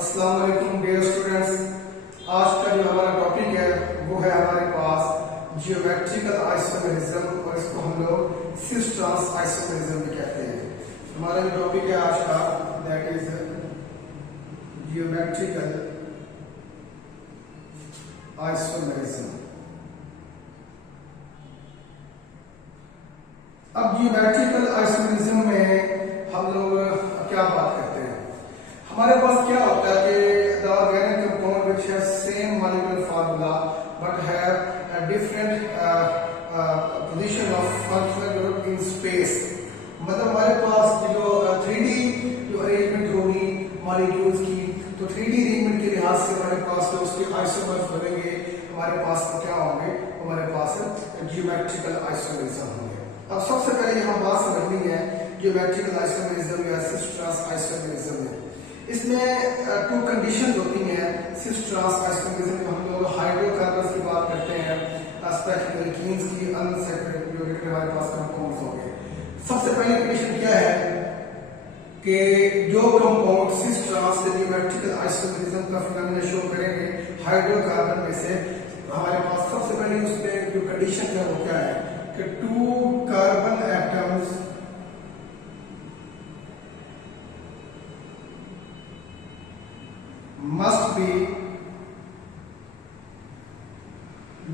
अस्सलाम वालेकुम dear students. आज का जो हमारा टॉपिक है वो है हमारे पास जियोमेट्रिकल आइसोमेरिज्म और इसको हम लोग सिस ट्रांस आइसोमेरिज्म भी कहते हैं। हमारा जो टॉपिक है आज का दैट इज जियोमेट्रिकल आइसोमेरिज्म। अब जियोमेट्रिकल आइसोमेरिज्म में हम लोग क्या बात करते हैं, हमारे पास क्या होता है कि the organic compound which has same molecular formula but have a different position of functional group in space। मतलब हमारे पास जो 3D जो अरेंजमेंट होगी मॉलिक्यूल्स की, तो 3D अरेंजमेंट के लिहाज से हमारे पास जो उसके आइसोमर्स बनेंगे हमारे पास क्या होंगे, हमारे पास जियोमेट्रिकल आइसोमेरिज्म होंगे। अब सबसे पहले यहाँ बात समझनी है जियोमेट्रिकल आइसोमेरिज्म या सिस ट्रांस आइसोमेरिज्म में। इसमें टू कंडीशंस होती हैं सिस ट्रांस आइसोमेरिज्म में। हम लोग हाइड्रोकार्बन्स की बात करते हैं, स्पेशली एल्कीन्स की, अनसैचुरेटेड हमारे पास कंपाउंड्स होंगे। सबसे पहली कंडीशन क्या है कि जो compound cis trans geometrical isomerism का फिनोमेना शो करेंगे हाइड्रोकार्बन में से, हमारे पास सबसे पहले उसमें जो कंडीशन है वो क्या है कि two carbon atoms must be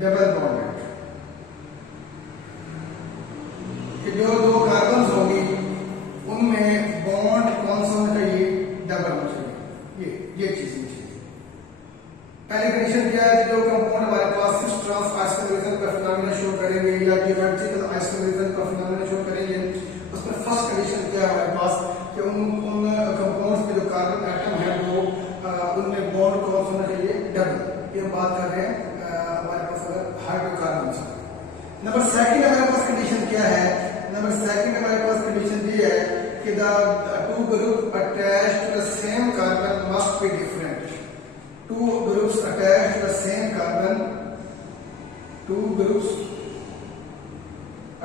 double bonded। कि जो दो कार्बन होंगी उनमें बॉन्ड कौन सा होना चाहिए, डबल होना चाहिए। ये चीज चाहिए। पहली कंडीशन क्या है कि जो कंपाउंड हमारे पास सिस ट्रांस आइसोमेरिज्म का फिनोमेना शो करेंगे या जियोमेट्रिकल आइसोमेरिज्म का फिनोमेना शो करेंगे, उसमें फर्स्ट कंडीशन क्या है हमारे पास कि उन कंपाउंड्स में जो कार्बन एटम है वो उनमें बॉन्ड कौन सा होना चाहिए, डबल। ये हम बात कर रहे हैं हमारे पास अगर हाइड्रोकार्बन से। नंबर सेकंड हमारे पास कंडीशन क्या है, नंबर सेकंड हमारे पास कंडीशन ये है कि the two group attached to the same carbon must be different. Two groups attached to the same carbon, two groups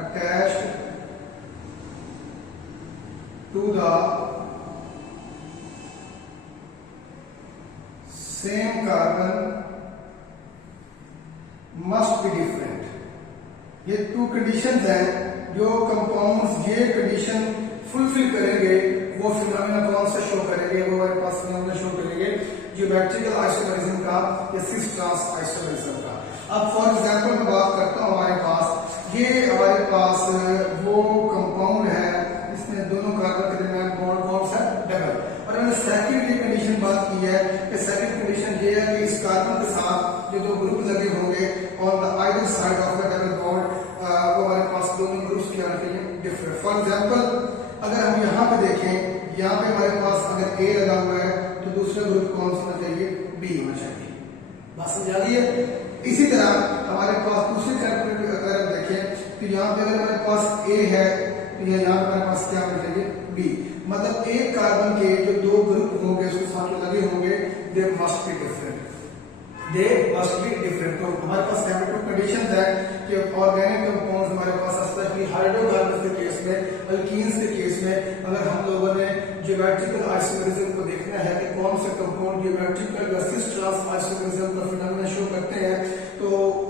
attached to the same carbon must be different. ये two conditions हैं, जो compounds ये condition fulfil करेंगे वो phenomena कौन सा show करेंगे, वो हमारे पास फिनोमेना शो करेंगे जियोमेट्रिकल आइसोमेरिज्म का या सिस ट्रांस आइसोमेरिज्म का। अब फॉर एग्जांपल मैं बात करता हूं, ये हमारे पास वो कंपाउंड है इसमें दोनों कार्बन के दरमियान बॉन्ड कौन सा, डबल। और मैंने सेकंड की कंडीशन बात की है कि सेकंड कंडीशन ये है कि इस कार्बन के साथ जो दो ग्रुप लगे होंगे on the either side of the double bond, वो हमारे पास दोनों ग्रुप्स क्या रखेंगे, डिफरेंट। फॉर एग्जांपल अगर हम यहाँ पे देखें, यहाँ पे हमारे पास अगर ए लगा हुआ है तो दूसरा ग्रुप कौन सा होना चाहिए, बी होना चाहिए। बात समझ आ रही है। इसी तरह हमारे पास दूसरी तरफ अगर हम देखें तो यहाँ पे अगर हमारे पास ए है तो यहाँ पे हमारे पास क्या होना चाहिए, बी। मतलब एक कार्बन के जो दो ग्रुप होंगे उसके साथ जो लगे होंगे they must be different, they must be different. तो हमारे पास टू कंडीशंस है कि ऑर्गेनिक कंपाउंड्स हमारे पास स्पेशली हाइड्रोकार्बन के केस में, अल्कीन्स के केस में, अगर हम लोगों ने जियोमेट्रिकल आइसोमेरिज्म को देखना है कि कौन से कंपाउंड जियोमेट्रिकल या सिस ट्रांस आइसोमेरिज्म का फिनोमेना शो करते हैं, तो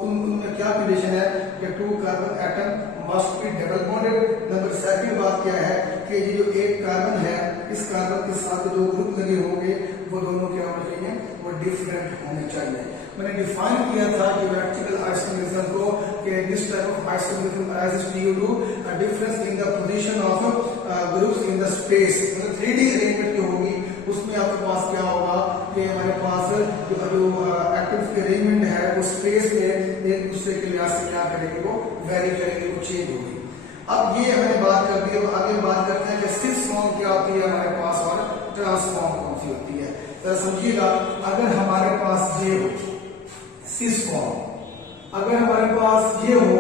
उनमें क्या कंडीशन है कि two carbon atom must be double bonded. Number second बात क्या है कि ये जो एक कार्बन है इस कार्बन के साथ दो ग्रुप लगे होंगे वो दोनों क्या होने चाहिए, वो डिफरेंट होने चाहिए। मैंने डिफाइन किया था जियोमेट्रिकल आइसोमेरिज्म को कि this type of isomerism as due to a difference in the position of groups in the space. मतलब 3D अरेंजमेंट जो होगी उसमें आपके पास क्या होगा कि हमारे पास जो एटम्स की अरेंजमेंट है वो स्पेस में एक दूसरे के लिहाज से क्या करेंगे, वो वेरी करेंगे, वो चेंज होगी। अब ये हमने बात कर दी, अब आगे बात करते हैं कि सिस फॉर्म क्या होती है हमारे पास और ट्रांसफॉर्म कौन सी होती है। तो समझिएगा, अगर हमारे पास ये हो सिस फॉर्म, अगर हमारे पास ये हो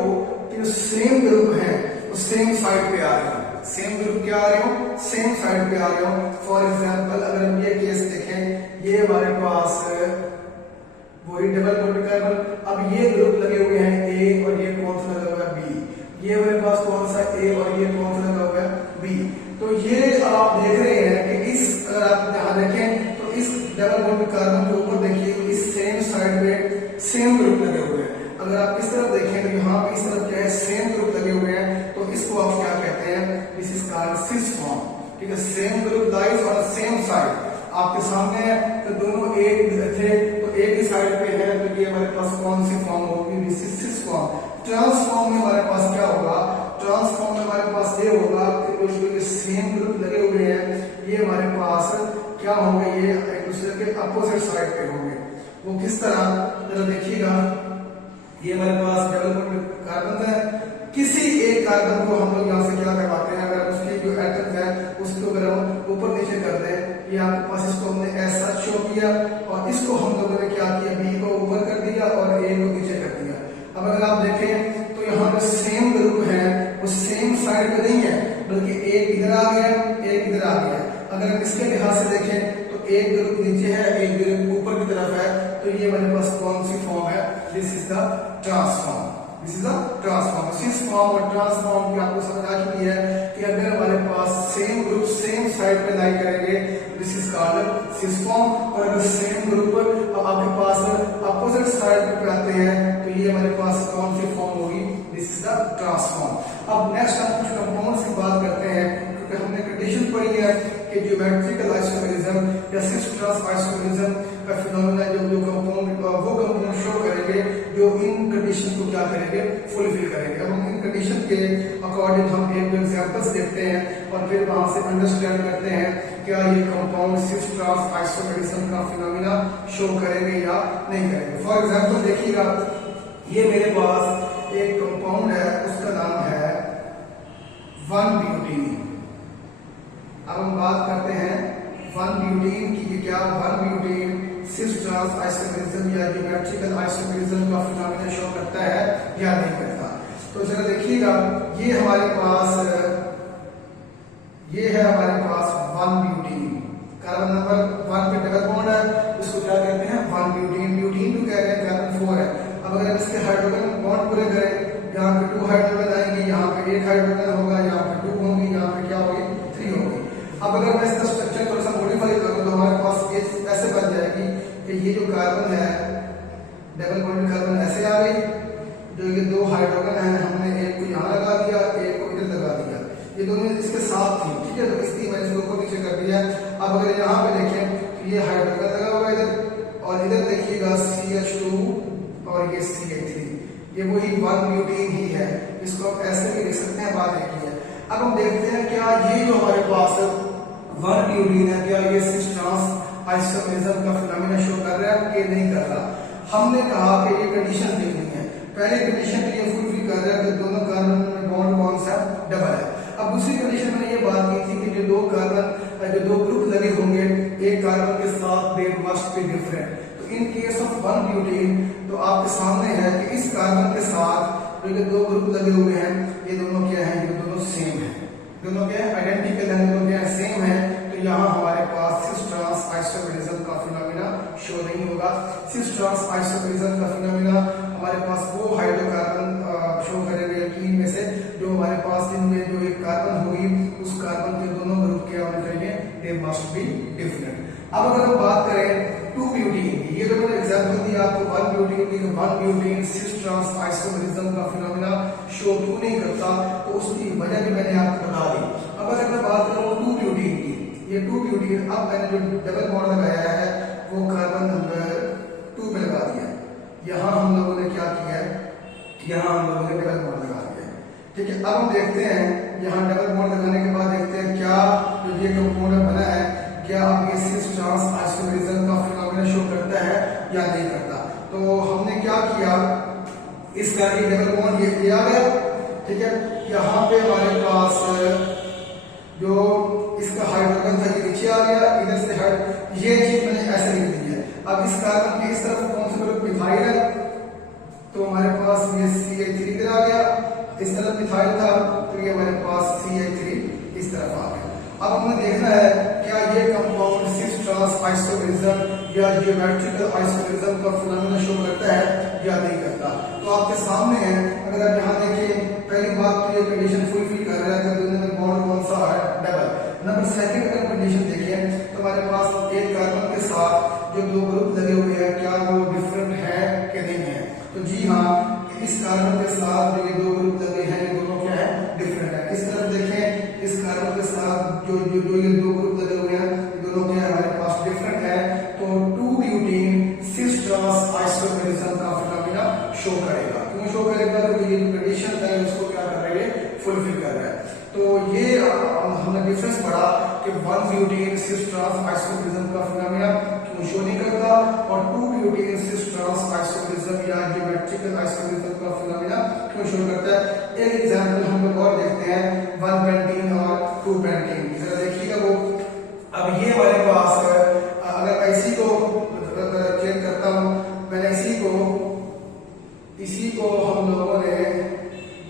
कि सेम ग्रुप है वो सेम साइड पे आ रहे हो, सेम ग्रुप क्या आ रहे हो, सेम साइड पे आ रहे हो। फॉर एग्जांपल अगर हम ये केस देखें, ये हमारे पास वही डबल बॉन्ड कार्बन, अब ये ग्रुप लगे हुए हैं ए और ये कौन सा लगा हुआ है, बी। ये हमारे पास कौन सा ए और ये कौन सा लगा हुआ है, बी। तो ये आप देख रहे हैं कि इस अगर आप ध्यान रखें तो इस डबल बॉन्ड कार्बन के ऊपर देखिए इस सेम साइड पे सेम ग्रुप लगे हुए हैं। अगर आप इस तरफ देखें तो यहाँ पे इस तरफ क्या है, सेम ग्रुप लगे हुए हैं, तो इसको आप क्या कहते हैं, this is called cis form. ठीक है, same group lies on same side आपके सामने है, तो दोनों एक थे तो एक ही साइड पे है, तो ये हमारे पास कौन सी फॉर्म होगी, this is cis form. Transform में हमारे पास क्या होगा, ट्रांसफॉर्म में हमारे पास ये होगा कि जो सेम ग्रुप लगे हुए हैं ये हमारे पास क्या होंगे, ये एक दूसरे के अपोजिट साइड पे होंगे। वो किस तरह, जरा देखिएगा, ये हमारे पास डबल बॉन्ड कार्बन है, किसी एक कार्बन को हम लोग यहाँ से क्या करवाते हैं, अगर उसकी जो एटम है उसको अगर हम ऊपर नीचे कर दें, ये आपके पास इसको हमने ऐसा शो किया और इसको हम लोगों ने क्या किया, बी को ऊपर कर दिया और ए को नीचे कर दिया। अब अगर आप देखें तो यहाँ पे सेम ग्रुप है, वो सेम साइड पे नहीं है, बल्कि एक इधर आ गया एक इधर आ गया। अगर हम इसके लिहाज से देखें तो एक ग्रुप नीचे है एक ग्रुप ऊपर की तरफ है, तो ये हमारे पास कौन सी फॉर्म है, this is the trans form. This is the trans form. Cis form और ट्रांसफॉर्म की आपको समझ आ चुकी है कि अगर हमारे पास सेम ग्रुप सेम साइड पे लाई करेंगे this is called cis form, और अगर सेम ग्रुप आपके पास अपोजिट साइड पे आते हैं तो ये हमारे पास कौन सी फॉर्म होगी, दिस इज द ट्रांसफॉर्म। अब नेक्स्ट हम कुछ कंपाउंड्स की बात करते हैं, क्योंकि हमने कंडीशन पढ़ी है कि ज्योमेट्रिकल आइसोमेरिज्म या सिस ट्रांस आइसोमेरिज्म का फिनोमेना जो कंपाउंड वो कंपाउंड शो करेंगे जो इन कंडीशन को क्या करेंगे, फुलफिल करेंगे। अब हम इन कंडीशन के अकॉर्डिंग हम एक एग्जांपल्स देखते हैं और फिर वहां से अंडरस्टैंड करते हैं क्या ये कंपाउंड सिस ट्रांस आइसोमेरिज्म का फिनोमेना शो करेंगे या नहीं करेंगे। फॉर एग्जांपल देखिएगा, ये मेरे पास एक कंपाउंड है, उसका नाम है 1-ब्यूटीन। अब हम बात करते हैं 1-ब्यूटीन की, क्या 1-ब्यूटीन सिस ट्रांस आइसोमेरिज्म या ज्योमेट्रिकल आइसोमेरिज्म का फिनोमेना शो करता है या नहीं करता। तो जरा देखिएगा, ये हमारे पास 1-ब्यूटीन, कार्बन नंबर 1 पे डबल बॉन्ड है, इसको क्या कहते हैं 1-ब्यूटीन। ब्यूटीन तो कह रहे हैं कार्बन 4 है। अब अगर इसके हाइड्रोजन बॉन्ड पूरे करें, यहाँ पे 2 हाइड्रोजन आएंगे, यहाँ पे 1 हाइड्रोजन होगा, यहाँ पे 2 होंगी, यहाँ पे क्या होगी 3 होगी। अब अगर मैं इसका स्ट्रक्चर थोड़ा सा मॉडिफाई करूं तो हमारे पास ये ऐसे बन जाएगी कि ये जो कार्बन है डबल बॉन्ड कार्बन ऐसे आ गई, जो ये 2 हाइड्रोजन है हमने एक को यहाँ लगा दिया एक को इधर लगा दिया, ये दोनों इसके साथ थी, ठीक है, तो इसलिए मैंने इसको ऊपर नीचे कर दिया। अब अगर यहाँ पे देखें तो ये हाइड्रोजन लगा हुआ है इधर, और इधर देखिएगा CH2 और ये CH3, ये वही 1-ब्यूटीन ही है, इसको आप ऐसे भी लिख सकते हैं, बात एक ही है। अब हम देखते हैं क्या ये जो हमारे पास 1-ब्यूटीन है क्या ये सिस ट्रांस आइसोमेरिज्म का फिनोमेना शो कर रहा है कि नहीं कर रहा। हमने कहा कि ये कंडीशन देखनी है, पहले कंडीशन के लिए फुलफिल कर रहा है कि दोनों कार्बन में बॉन्ड कौन सा डबल है। अब दूसरी कंडीशन मैंने ये बात की थी कि जो 2 ग्रुप लगे होंगे एक कार्बन के साथ दे मस्ट बी डिफरेंट। तो इन केस ऑफ 1-ब्यूटीन तो आपके सामने है कि इस कार्बन के साथ जो 2 ग्रुप लगे हुए हैं ये दोनों क्या है, ये दोनों सेम है, दोनों क्या है आइडेंटिकल है, दोनों क्या है सेम है। तो यहाँ हमारे पास सिस ट्रांस आइसोमेरिज्म का फिनोमेना शो नहीं होगा। सिस ट्रांस आइसोमेरिज्म का फिनोमेना हमारे पास वो हाइड्रोकार्बन शो करेंगे तीन में से जो हमारे पास इनमें जो एक कार्बन होगी उस कार्बन के दोनों ग्रुप क्या होने चाहिए, दे मस्ट बी डिफरेंट। अब अगर हम बात करें 2-ब्यूटीन, ये जो मैंने एग्जांपल दिया आपको 1-ब्यूटीन की, 1-ब्यूटीन सिस ट्रांस आइसोमेरिज्म का फिनोमेना शो क्यों नहीं करता, तो उसकी वजह भी मैंने आपको बता दी। अब अगर मैं बात करूं 2-ब्यूटीन की, ये 2-ब्यूटीन अब मैंने जो डबल बॉन्ड लगाया है वो कार्बन नंबर 2 पे लगा दिया। यहाँ हम लोगों ने क्या किया है, यहाँ हम लोगों ने डबल बॉन्ड लगा दिया, ठीक है। अब हम देखते हैं यहाँ डबल बॉन्ड लगाने के बाद देखते हैं क्या जो ये कंपाउंड बना है क्या अब ये सिस ट्रांस आइसोमेरिज्म का फिनोमेना शो करता है या नहीं करता। तो हमने क्या किया, इसका ये डबल बॉन्ड ये किया गया, ठीक है। यहाँ पे हमारे पास जो इसका हाइड्रोजन था ये नीचे आ गया, इधर से ये चीज मैंने ऐसे लिख दी है। अब इस कार्बन के इस तरफ कौन सा ग्रुप मिथाइल है, तो हमारे पास ये CH3 इधर आ गया, इस तरफ मिथाइल था तो ये हमारे पास CH3 इस तरफ आ गया। अब हमें देखना है क्या ये कंपाउंड सिस ट्रांस आइसोमेरिज्म या ज्योमेट्रिकल आइसोमेरिज्म का फिनोमेना शो करता है या नहीं करता। तो आपके सामने है, अगर आप यहाँ देखें पहली बात तो ये कंडीशन फुलफिल कर रहा है कि दोनों में बॉन्ड कौन सा है, डबल। नंबर सेकंड अगर कंडीशन देखें तो हमारे पास एक कार्बन के साथ जो दो ग्रुप लगे हुए हैं क्या वो डिफरेंट है कि नहीं है? तो जी हाँ, इस कार्बन के साथ जो ये दो ग्रुप लगे हैं ये दोनों क्या है? डिफरेंट है। इस तरफ देखें, इस कार्बन के साथ जो जो ये दो ग्रुप लगे हुए हैं ये दोनों क्या है? हमारे पास डिफरेंट है। तो 2-ब्यूटीन सिस ट्रांस आइसोमेरिज्म का फिनोमेना शो करेगा। क्यों शो करेगा? तो ये कंडीशन है उसको क्या कर रहा है? फुलफिल कर रहा है। तो ये हमने डिफरेंस पढ़ा कि 1-ब्यूटीन सिस ट्रांस आइसोमेरिज्म का फिनोमेना क्यों शो नहीं करता और 2-ब्यूटीन सिस ट्रांस आइसोमेरिज्म या ज्योमेट्रिकल आइसोमेरिज्म का फिनोमेना क्यों शो करता है। एक एग्जांपल हम लोग और देखते हैं 1-पेंटीन और 2-पेंटीन। जरा देखिएगा वो, अब ये हमारे पास अगर मैं इसी को चेक करता हूं, मैंने इसी को हम लोगों ने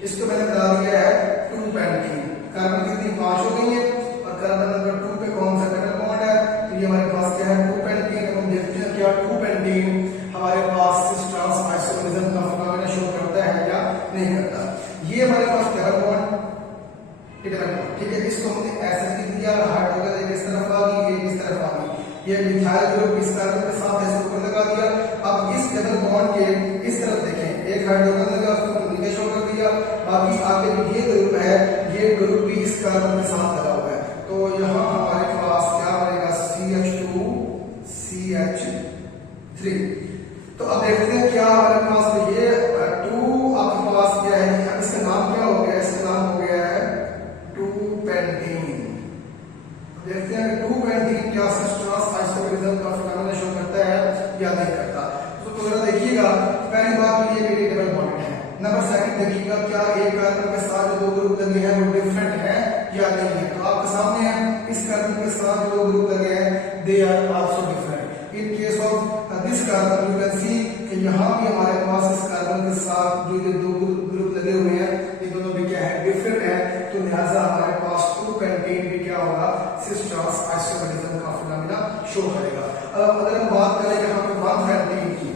इसको मैंने बता दिया है 2-पेंटीन। कार्बन कितनी 5 हो गई है और कार्बन नंबर 2 पे कौन सा डबल बॉन्ड है? तो ये हमारे पास क्या है? 2-पेंटीन। हम देखते हैं क्या 2-पेंटीन हमारे पास सिस ट्रांस आइसोमेरिज्म का फिनोमेना शो करता है या नहीं करता। ये हमारे पास डबल बॉन्ड, डबल बॉन्ड, ठीक है। इसको हमने ऐसे लिख दिया, हाइड्रोजन एक इस तरफ आ गई, एक इस तरफ आ गई। ये मिथाइल ग्रुप इस कार्बन के साथ ऐसे ऊपर लगा दिया। अब इस डबल बॉन्ड के इस तरफ देखें, एक हाइड्रोजन लगा, उसको नीचे शो कर दिया। बाकी आगे ये ग्रुप है, ये ग्रुप भी इस कार्बन के साथ लगा हुआ है। तो यहाँ हमारे पास क्या बनेगा? CH2 CH3। तो अब देखते हैं क्या हमारे पास ये 2 आपके पास क्या है? अब इसका नाम क्या हो गया? इसका नाम हो गया है 2-पेंटीन। देखते हैं 2-पेंटीन क्या सिस ट्रांस आइसोमेरिज्म का फिनोमेना शो करता है या नहीं करता। तो जरा देखिएगा, पहली बात तो ये मेरी डबल बॉन्ड है। नंबर सेकंड देखिएगा क्या एक कार्बन के साथ जो दो ग्रुप लगे हैं वो डिफरेंट है या नहीं है। तो आपके सामने है, इस कार्बन के साथ जो दो ग्रुप लगे हैं they are also different. In case of this carbon you can see कि यहाँ भी हमारे पास इस कार्बन के साथ जो ये दो ग्रुप लगे हुए हैं ये दोनों भी क्या है? डिफरेंट है। तो लिहाजा हमारे पास 2-पेंटीन भी क्या होगा? सिस ट्रांस आइसोमेरिज्म का फिनोमेना शो करेगा। अब अगर हम बात करें यहाँ पे 1-पेंटीन की,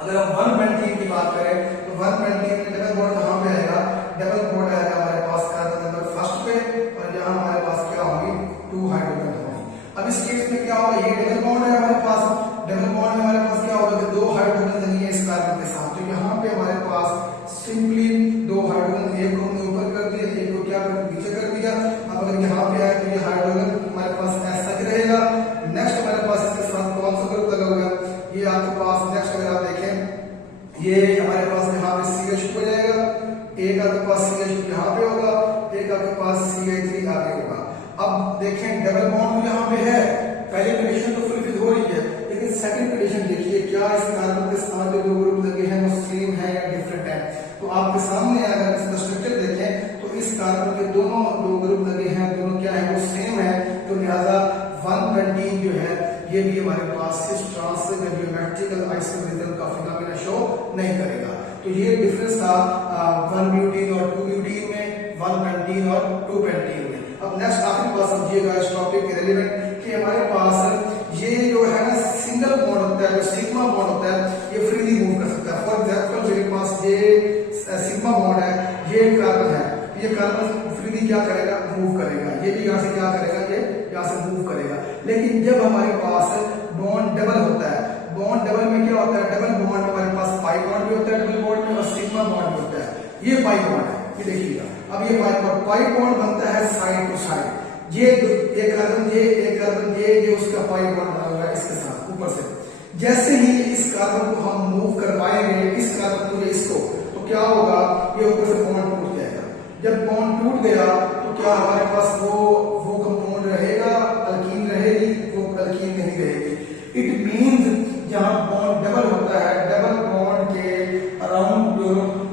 अगर हम 1-पेंटीन की बात करें तो 1-पेंटीन में डबल बॉन्ड कहां पे आएगा? डबल बॉन्ड आएगा हमारे पास कार्बन नंबर फर्स्ट पे और यहाँ हमारे पास क्या होगी? 2 हाइड्रोजन होगी। अब इस केस में क्या होगा? ये डबल बॉन्ड है हमारे पास, डबल बॉन्ड में हमारे पास क्या होगा कि 2 हाइड्रोजन लगी है इस कार्बन के साथ। तो यहाँ पे हमारे पास सिंपली 2 हाइड्रोजन, एक को हमने ऊपर कर दिया, एक को क्या कर नीचे कर दिया। अब अगर यहाँ पे आए तो ये हाइड्रोजन हमारे पास ऐसा ही रहेगा। नेक्स्ट हमारे पास इसके साथ कौन सा ग्रुप लगा हुआ है? ये आपके पास नेक्स्ट अगर आप देखें ये हमारे पास यहाँ पे CH2 हो जाएगा, एक आपके पास CH2 यहाँ पे होगा, एक आपके पास CH3 आगे होगा। अब देखें डबल बॉन्ड यहाँ पे है, पहली कंडीशन तो फुलफिल हो रही है, लेकिन सेकंड कंडीशन देखिए क्या इस कार्बन के साथ जो दो ग्रुप लगे हैं वो सेम है या डिफरेंट है। तो आपके सामने अगर इसका स्ट्रक्चर देखें तो इस कार्बन के दोनों दो ग्रुप लगे हैं, दोनों क्या है? वो सेम है। तो लिहाजा 1-पेंटीन जो है ये भी हमारे पास सिस ट्रांस ज्योमेट्रिकल आइसोमेरिज्म का फिनोमेना शो नहीं करेगा। तो ये डिफरेंस था 1-ब्यूटीन और 2-ब्यूटीन में, 1-पेंटीन और 2-पेंटीन में। अब नेक्स्ट आखिरी बात समझिएगा इस टॉपिक के रिलेवेंट कि हमारे पास ये जो है ना सिंगल बॉन्ड होता है, जो सिग्मा बॉन्ड होता है, ये फ्रीली मूव कर सकता है। फॉर एग्जांपल मेरे पास ये सिग्मा बॉन्ड है, ये कार्बन है, ये कार्बन फ्रीली क्या करेगा? मूव करेगा। ये भी यहाँ से क्या करेगा? ये यहाँ से मूव करेगा। लेकिन जब हमारे पास बॉन्ड डबल होता है, बॉन्ड डबल में क्या होता है? डबल बॉन्ड में हमारे पास पाई बॉन्ड भी होता है डबल बॉन्ड में और सिग्मा बॉन्ड भी होता है। ये पाई बॉन्ड है, ये देखिएगा। अब ये पाई बॉन्ड बनता है साइड टू साइड। ये एक कार्बन ये उसका पाई बॉन्ड बना हुआ है इसके साथ ऊपर से। जैसे ही इस कार्बन को हम मूव करवाएंगे, इस कार्बन को इसको, तो क्या होगा? ये ऊपर से बॉन्ड टूट जाएगा। जब बॉन्ड टूट गया तो क्या हमारे पास वो कंपाउंड रहेगा? अल्कीन रहेगी? वो अल्कीन नहीं रहेगी। इट मींस जहां बॉन्ड डबल होता है, डबल बॉन्ड के अराउंड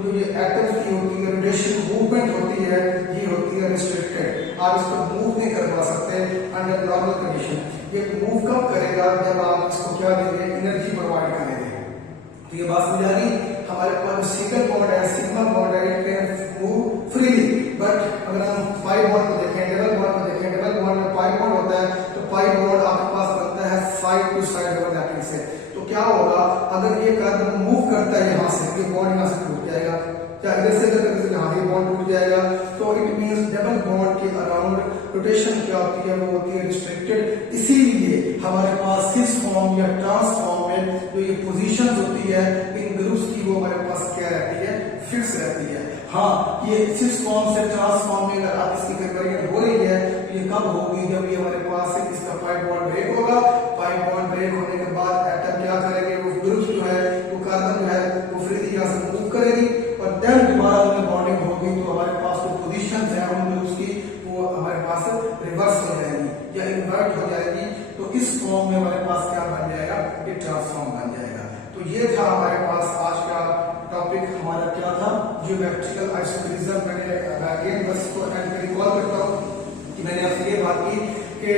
जो ये एटम्स की होती है रोटेशन मूवमेंट होती है, ये होती है रिस्ट्रिक्टेड। आप इसको मूव नहीं करवा सकते अंडर नॉर्मल कंडीशन। ये मूव कब करेगा? जब आप इसको क्या देंगे? एनर्जी प्रोवाइड करेंगे। तो ये बात समझ आ रही? हमारे पास सिंगल बॉन्ड है, सिग्मा बॉन्ड है, it can move freely. But अगर हम पाई बॉन्ड को देखें, डबल बॉन्ड को देखें, डबल बॉन्ड में पाई बॉन्ड होता है, तो पाई बॉन्ड आपके पास बनता है साइड टू साइड ओवरलैपिंग से। तो क्या होगा? अगर ये कार्बन मूव करता है यहाँ से, ये बॉन्ड यहाँ से टूट जाएगा, चाहे इधर से इधर से यहाँ ये बॉन्ड टूट जाएगा। तो इट मींस डबल बॉन्ड के अराउंड रोटेशन क्या होती है, वो होती है रिस्ट्रिक्टेड। इसीलिए हमारे पास सिस फॉर्म या ट्रांस फॉर्म में जो ये पोजीशन होती है इन ग्रुप्स की, वो हमारे पास क्या रहती है, फिक्स रहती है। हाँ, ये सिस फॉर्म से ट्रांस फॉर्म में अगर आप इसकी कन्वर्जन हो रही है तो ये कब होगी, जब ये हमारे पास इसका पाई बॉन्ड ब्रेक होगा। पाई बॉन्ड ब्रेक होने के बाद एटम क्या करेंगे, वो ग्रुप्स जो है, वो कार्बन जो है वो फ्रीली यहाँ से मूव करेगी और देन दोबारा उनमें बॉन्डिंग होगी। तो हमारे पास जो पोजीशन है उन ग्रुप्स की, वो हमारे पास रिवर्स हो जाएगी या इन्वर्ट हो जाएगी। तो इस फॉर्म में हमारे पास क्या बन जाएगा, ये ट्रांसफॉर्म बन जाएगा। तो ये था हमारे पास आज का टॉपिक। हमारा क्या था, ज्योमेट्रिकल आइसोमेरिज्म। मैंने अगेन बस को रिकॉल करता हूँ कि मैंने आपसे ये बात की कि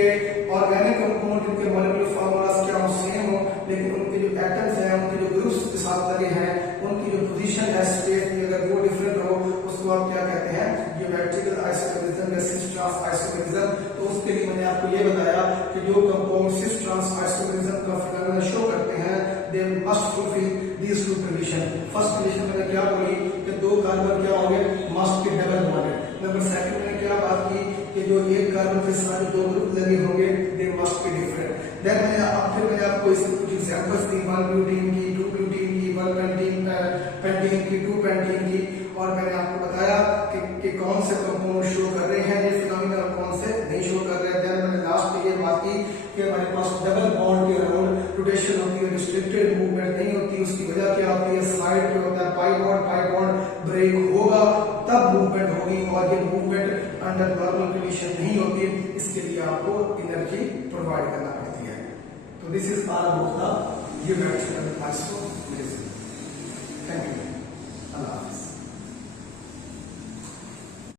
ऑर्गेनिक कंपाउंड के मॉलिक्यूलर फार्मूलाज क्या हो, सेम हो, लेकिन उनके जो एटम्स हैं, उनके जो ग्रुप्स के साथ लगे हैं, उनकी जो पोजीशन है स्पेस में, अगर वो डिफरेंट हो, उसको आप क्या कहते हैं, ज्योमेट्रिकल आइसोमेरिज्म या सिस ट्रांस आइसोमेरिज्म। तो उसके लिए मैंने आपको ये बताया कि जो कंपाउंड सिस ट्रांस आइसोमेरिज्म का फिनोमेना शो करते हैं, they must fulfil these two condition. First condition मैंने क्या बोली कि दो कार्बन क्या होंगे, must be double bonded. Number second मैंने क्या बात की कि जो एक कार्बन के साथ दो ग्रुप लगे होंगे, they must be different. Then मैंने आपको इसके कुछ एग्जांपल्स दी, 1 ब्यूटीन की, 2 ब्यूटीन की, 1 पेंटीन की, 2 पेंटीन की, और मैंने आपको बताया कि कौन से कंपाउंड शो कर रहे हैं ये फिनोमेना, कौन से नहीं शो कर रहे हैं। देन मैंने लास्ट में ये बात की कि हमारे पास डबल बॉन्ड के अराउंड रोटेशन होती है, रिस्ट्रिक्टेड मूवमेंट नहीं होती। उसकी वजह क्या होती है, साइड पे होता है पाई बॉन्ड ब्रेक होगा तब मूवमेंट होगी, और ये मूवमेंट अंडर नॉर्मल कंडीशन नहीं होती। इसके लिए आपको एनर्जी प्रोवाइड करना पड़ती है। तो this is all about the geometrical isomerism. Thank you. अल्लाह हाफिज़।